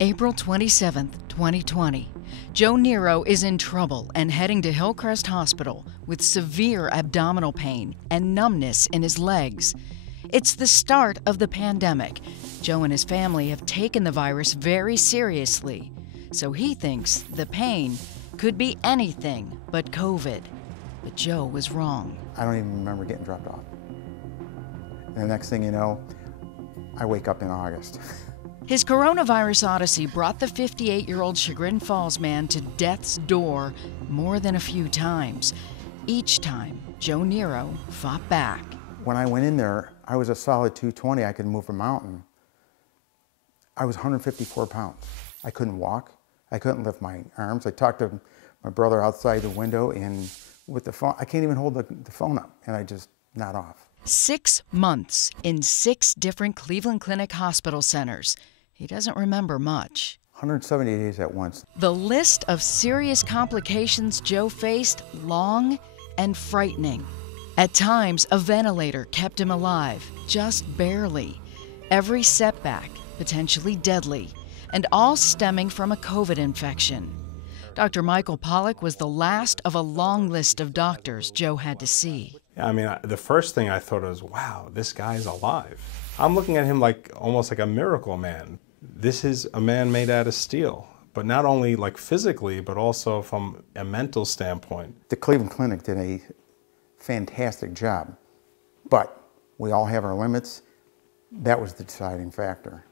April 27, 2020. Joe Nero is in trouble and heading to Hillcrest Hospital with severe abdominal pain and numbness in his legs. It's the start of the pandemic. Joe and his family have taken the virus very seriously, so he thinks the pain could be anything but COVID. But Joe was wrong. I don't even remember getting dropped off. And the next thing you know, I wake up in August. His coronavirus odyssey brought the 58-year-old Chagrin Falls man to death's door more than a few times. Each time, Joe Nero fought back. When I went in there, I was a solid 220. I could move a mountain. I was 154 pounds. I couldn't walk. I couldn't lift my arms. I talked to my brother outside the window, and with the phone, I can't even hold the phone up, and I just nod off. 6 months in 6 different Cleveland Clinic hospital centers. He doesn't remember much. 170 days at once. The list of serious complications Joe faced, long and frightening. At times, a ventilator kept him alive, just barely. Every setback, potentially deadly, and all stemming from a COVID infection. Dr. Michael Pollack was the last of a long list of doctors Joe had to see. I mean, the first thing I thought was, wow, this guy's alive. I'm looking at him like almost like a miracle man. This is a man made out of steel, but not only like physically, but also from a mental standpoint. The Cleveland Clinic did a fantastic job, but we all have our limits. That was the deciding factor.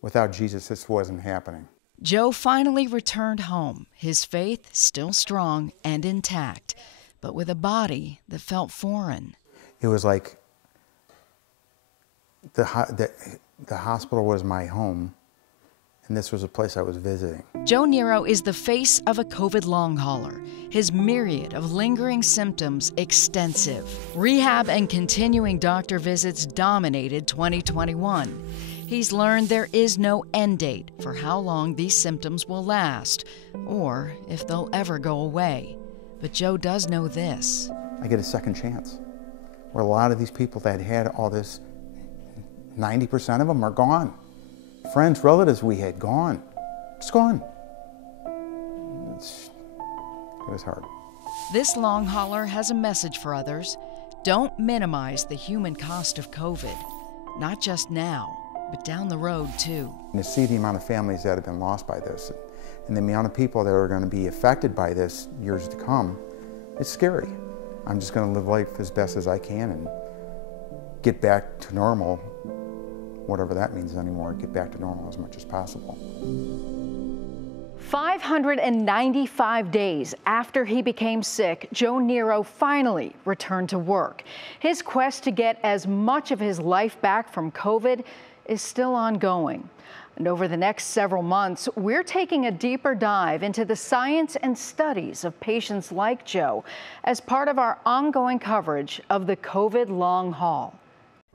Without Jesus, this wasn't happening. Joe finally returned home, his faith still strong and intact, but with a body that felt foreign. It was like the hospital was my home, and this was a place I was visiting. Joe Nero is the face of a COVID long hauler. His myriad of lingering symptoms extensive. Rehab and continuing doctor visits dominated 2021. He's learned there is no end date for how long these symptoms will last, or if they'll ever go away. But Joe does know this. I get a second chance, where a lot of these people that had all this, 90% of them are gone. Friends, relatives we had, gone. It's gone. It was hard. This long hauler has a message for others. Don't minimize the human cost of COVID. Not just now, but down the road too. And to see the amount of families that have been lost by this, and the amount of people that are going to be affected by this years to come, it's scary. I'm just going to live life as best as I can and get back to normal, whatever that means anymore, get back to normal as much as possible. 595 days after he became sick, Joe Nero finally returned to work. His quest to get as much of his life back from COVID is still ongoing. And over the next several months, we're taking a deeper dive into the science and studies of patients like Joe as part of our ongoing coverage of the COVID long haul.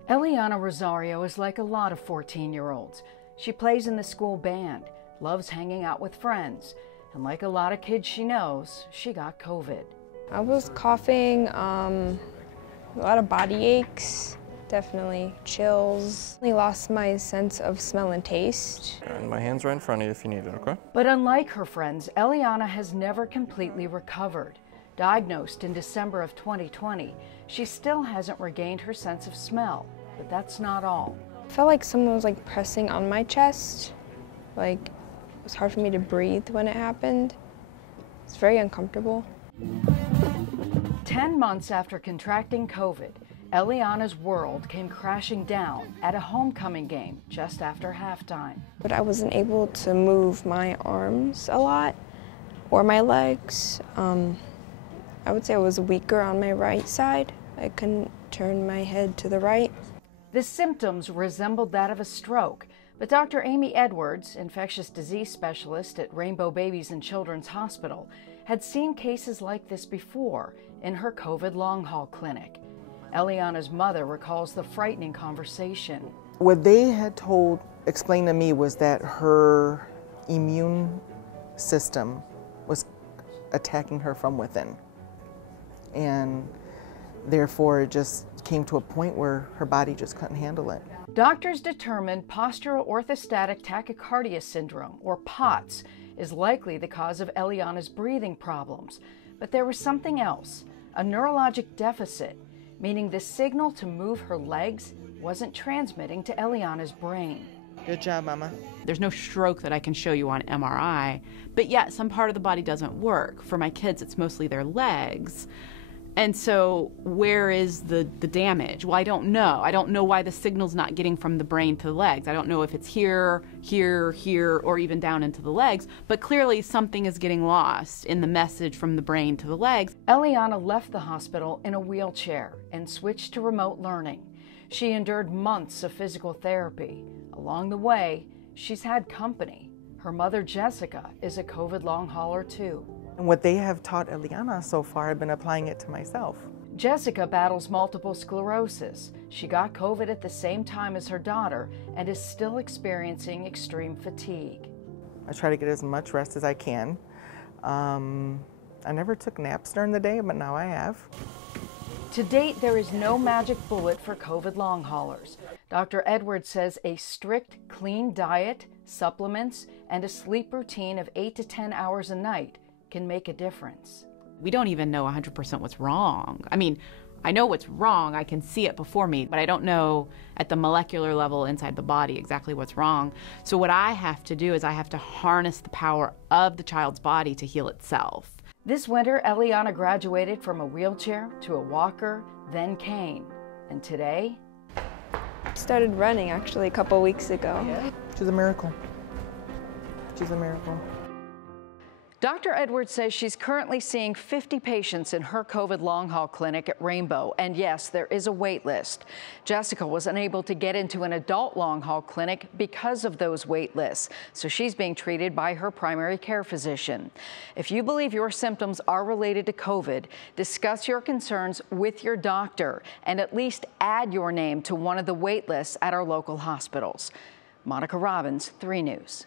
Eliana Rosario is like a lot of 14-year-olds. She plays in the school band, loves hanging out with friends, and like a lot of kids she knows, she got COVID. I was coughing, a lot of body aches, definitely chills. I lost my sense of smell and taste. And my hand's right in front of you if you need it, okay? But unlike her friends, Eliana has never completely recovered. Diagnosed in December of 2020, she still hasn't regained her sense of smell, but that's not all. I felt like someone was like pressing on my chest. Like, it was hard for me to breathe when it happened. It's very uncomfortable. 10 months after contracting COVID, Eliana's world came crashing down at a homecoming game just after halftime. But I wasn't able to move my arms a lot or my legs. I would say I was weaker on my right side. I couldn't turn my head to the right. The symptoms resembled that of a stroke, but Dr. Amy Edwards, infectious disease specialist at Rainbow Babies and Children's Hospital, had seen cases like this before in her COVID long haul clinic. Eliana's mother recalls the frightening conversation. What they had explained to me was that her immune system was attacking her from within. And therefore, just came to a point where her body just couldn't handle it. Doctors determined postural orthostatic tachycardia syndrome, or POTS, is likely the cause of Eliana's breathing problems. But there was something else, a neurologic deficit, meaning the signal to move her legs wasn't transmitting to Eliana's brain. Good job, Mama. There's no stroke that I can show you on MRI, but yet some part of the body doesn't work. For my kids, it's mostly their legs. And so where is the damage? Well, I don't know. I don't know why the signal's not getting from the brain to the legs. I don't know if it's here, here, here, or even down into the legs, but clearly something is getting lost in the message from the brain to the legs. Eliana left the hospital in a wheelchair and switched to remote learning. She endured months of physical therapy. Along the way, she's had company. Her mother, Jessica, is a COVID long hauler too. And what they have taught Eliana so far, I've been applying it to myself. Jessica battles multiple sclerosis. She got COVID at the same time as her daughter and is still experiencing extreme fatigue. I try to get as much rest as I can. I never took naps during the day, but now I have. To date, there is no magic bullet for COVID long haulers. Dr. Edwards says a strict, clean diet, supplements, and a sleep routine of 8 to 10 hours a night can make a difference. We don't even know 100% what's wrong. I mean, I know what's wrong, I can see it before me, but I don't know at the molecular level inside the body exactly what's wrong. So what I have to do is I have to harness the power of the child's body to heal itself. This winter, Eliana graduated from a wheelchair to a walker, then cane. And today, Started running actually a couple weeks ago. She's a miracle. She's a miracle. Dr. Edwards says she's currently seeing 50 patients in her COVID long haul clinic at Rainbow. And yes, there is a wait list. Jessica was unable to get into an adult long haul clinic because of those wait lists. So she's being treated by her primary care physician. If you believe your symptoms are related to COVID, discuss your concerns with your doctor and at least add your name to one of the wait lists at our local hospitals. Monica Robbins, 3 News.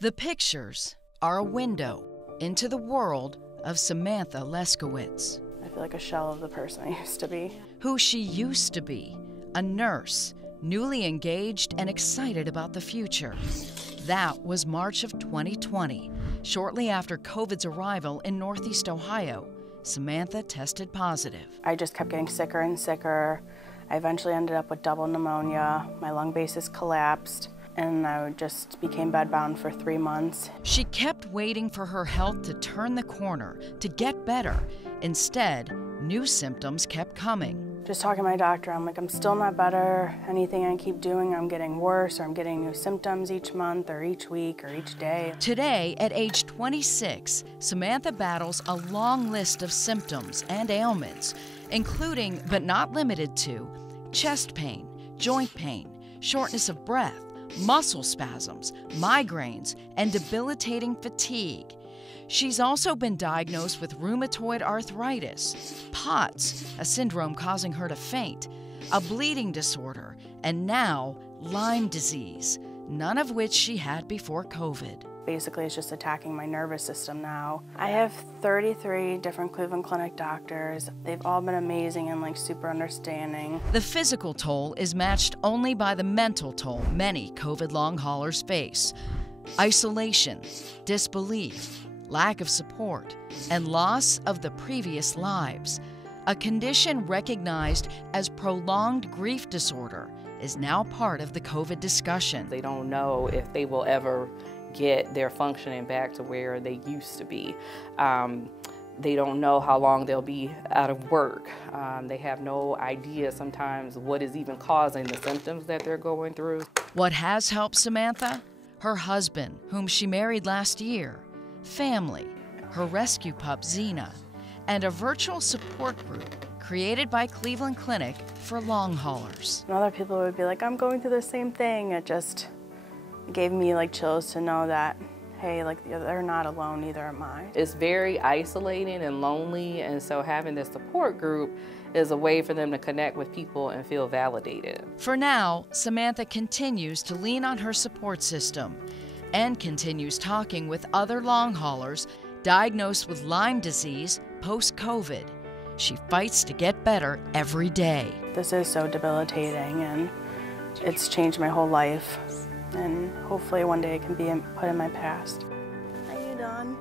The pictures are a window into the world of Samantha Leskowitz. I feel like a shell of the person I used to be. Who she used to be, a nurse, newly engaged and excited about the future. That was March of 2020. Shortly after COVID's arrival in Northeast Ohio, Samantha tested positive. I just kept getting sicker and sicker. I eventually ended up with double pneumonia. My lung basis collapsed, and I just became bedbound for 3 months. She kept waiting for her health to turn the corner, to get better. Instead, new symptoms kept coming. Just talking to my doctor, I'm like, I'm still not better. Anything I keep doing, I'm getting worse, or I'm getting new symptoms each month, or each week, or each day. Today, at age 26, Samantha battles a long list of symptoms and ailments, including, but not limited to, chest pain, joint pain, shortness of breath, muscle spasms, migraines, and debilitating fatigue. She's also been diagnosed with rheumatoid arthritis, POTS, a syndrome causing her to faint, a bleeding disorder, and now Lyme disease, none of which she had before COVID. Basically, it's just attacking my nervous system now. I have 33 different Cleveland Clinic doctors. They've all been amazing and super understanding. The physical toll is matched only by the mental toll many COVID long haulers face. Isolation, disbelief, lack of support, and loss of the previous lives. A condition recognized as prolonged grief disorder is now part of the COVID discussion. They don't know if they will ever get their functioning back to where they used to be. They don't know how long they'll be out of work. They have no idea sometimes what is even causing the symptoms that they're going through. What has helped Samantha? Her husband, whom she married last year, family, her rescue pup Xena, and a virtual support group created by Cleveland Clinic for long haulers. And other people would be like, I'm going through the same thing. It just gave me chills to know that, hey, they're not alone, neither am I. It's very isolating and lonely, and so having this support group is a way for them to connect with people and feel validated. For now, Samantha continues to lean on her support system and continues talking with other long haulers diagnosed with Lyme disease post-COVID. She fights to get better every day. This is so debilitating, and it's changed my whole life. And hopefully one day it can be put in my past. Are you done?